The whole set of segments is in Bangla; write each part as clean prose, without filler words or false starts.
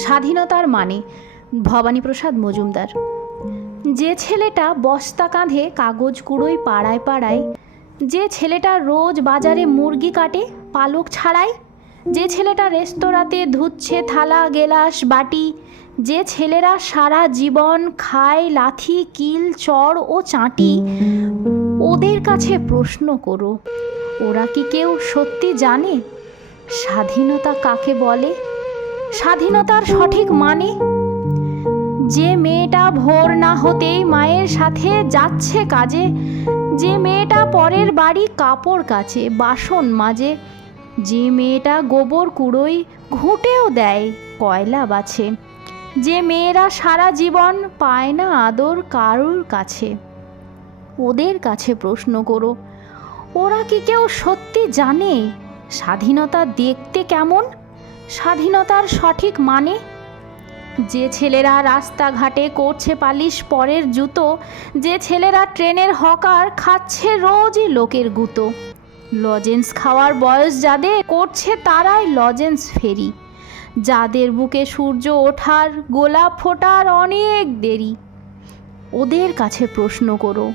স্বাধীনতার মানে ভবানীপ্রসাদ মজুমদার। যে ছেলেটা বস্তা কাঁধে কাগজ কুড়োয় পাড়ায় পাড়ায়, যে ছেলেটা রোজ বাজারে মুরগি কাটে পালক ছাড়ায়, যে ছেলেটা রেস্তোরাঁতে ধুচ্ছে থালা গেলাস বাটি, যে ছেলেরা সারা জীবন খায় লাথি কিল চড় ও চাঁটি, ওদের কাছে প্রশ্ন করো, ওরা কি কেউ সত্যি জানে স্বাধীনতা কাকে বলে? স্বাধীনতার সঠিক মানে? যে মেয়েটা ভোর না হতেই মায়ের সাথে যাচ্ছে কাজে, যে মেয়েটা পরের বাড়ি কাপড় কাচে বাসন মাজে, যে মেয়েটা গোবর কুড়োয় ঘুঁটেও দেয় কয়লা বাছে, যে মেয়েরা সারা জীবন পায় না আদর কারুর কাছে, ওদের কাছে প্রশ্ন করো, ওরা কি কেউ সত্যি জানে স্বাধীনতা দেখতে কেমন, স্বাধীনতার সঠিক মানে? যে ছেলেরা রাস্তাঘাটে করছে পালিশ পরের জুতো, যে ছেলেরা ট্রেনের হকার খাচ্ছে রোজই লোকের গুঁতো, লজেন্স খাওয়ার বয়স যাদের করছে তারাই লজেন্স ফেরি, যাদের বুকে সূর্য ওঠার গোলাপ ফোটার অনেক দেরি, ওদের কাছে প্রশ্ন করো,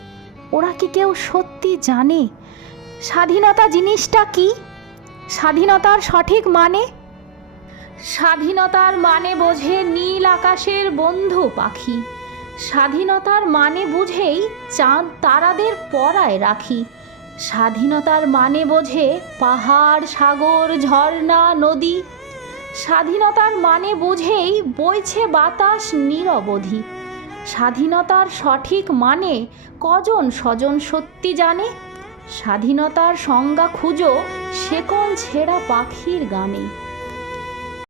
ওরা কি কেউ সত্যি জানে স্বাধীনতা জিনিসটা কি, স্বাধীনতার সঠিক মানে? স্বাধীনতার মানে বোঝে নীল আকাশের বন্ধু পাখি, স্বাধীনতার মানে বুঝেই চাঁদ তারাদের পরায় রাখি, স্বাধীনতার মানে বোঝে পাহাড় সাগর ঝর্ণা নদী, স্বাধীনতার মানে বুঝেই বইছে বাতাস নিরবধি, স্বাধীনতার সঠিক মানে কজন স্বজন সত্যি জানে? স্বাধীনতার সংজ্ঞা খুঁজো শেকল ছেঁড়া পাখির গানে।